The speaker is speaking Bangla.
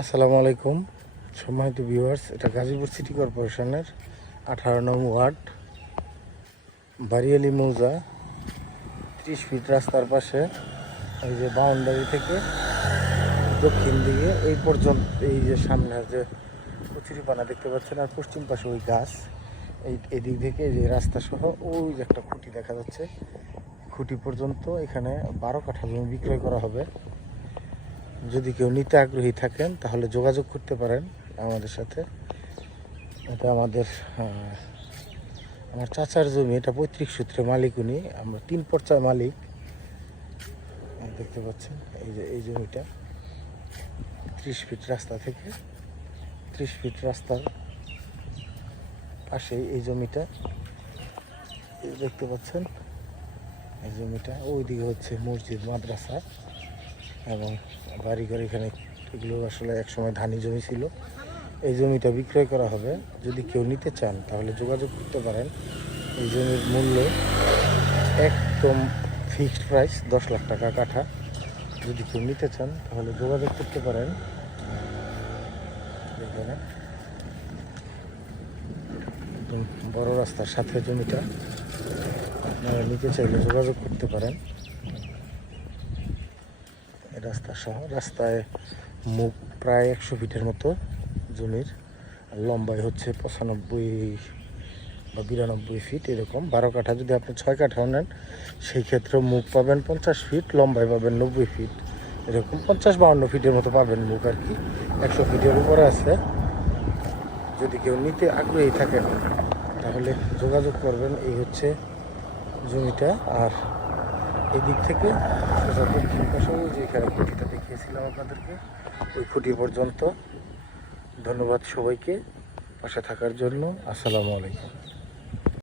আসসালামু আলাইকুম। সম্মানিত ভিউয়ার্স, এটা গাজীপুর সিটি কর্পোরেশনের আঠারো নং ওয়ার্ড বারিয়ালি মৌজা, ত্রিশ ফিট রাস্তার পাশে, এই যে বাউন্ডারি থেকে দক্ষিণ দিকে, এই পর্যন্ত এই যে সামনে যে কচুরিপানা দেখতে পাচ্ছেন, আর পশ্চিম পাশে ওই গাছ, এই এদিক থেকে যে রাস্তা সহ ওই যে একটা খুঁটি দেখা যাচ্ছে। খুঁটি পর্যন্ত এখানে বারো কাঠা জমি বিক্রয় করা হবে। যদি কেউ নিতে আগ্রহী থাকেন, তাহলে যোগাযোগ করতে পারেন আমাদের সাথে। এটা আমাদের আমার চাচার জমি, এটা পৈতৃক সূত্রে মালিক উনি। আমরা তিন পর্চার মালিক। দেখতে পাচ্ছেন, এই যে, এই জমিটা। ত্রিশ ফিট রাস্তা থেকে, ত্রিশ ফিট রাস্তার পাশেই এই জমিটা। দেখতে পাচ্ছেন, এই জমিটা। ওইদিকে হচ্ছে মসজিদ, মাদ্রাসা। এবং বাড়িঘর এখানে, এগুলো আসলে একসময় ধানি জমি ছিল। এই জমিটা বিক্রয় করা হবে। যদি কেউ নিতে চান, তাহলে যোগাযোগ করতে পারেন। এই জমির মূল্য একদম ফিক্সড প্রাইস, দশ লাখ টাকা কাঠা। যদি কেউ নিতে চান, তাহলে যোগাযোগ করতে পারেন। বড় রাস্তার সাথে জমিটা। আপনারা নিতে চাইলে যোগাযোগ করতে পারেন। রাস্তা সহ, রাস্তায় মুখ প্রায় একশো ফিটের মতো জমির লম্বাই হচ্ছে পঁচানব্বই বা বিরানব্বই ফিট এরকম, বারো কাঠা। যদি আপনি ছয় কাঠাও নেন, সেই ক্ষেত্রে মুখ পাবেন পঞ্চাশ ফিট লম্বাই পাবেন নব্বই ফিট। এরকম পঞ্চাশ বাউন্ন ফিটের মতো পাবেন মুখ আর কি, একশো ফিটের উপরে আছে। যদি কেউ নিতে আগ্রহী থাকেন, তাহলে যোগাযোগ করবেন, এই হচ্ছে জমিটা। আর এই দিক থেকে পাশে যে এখানে খুঁটিটা দেখিয়েছিলাম আপনাদেরকে, ওই খুঁটি পর্যন্ত। ধন্যবাদ সবাইকে পাশে থাকার জন্য। আসসালামু আলাইকুম।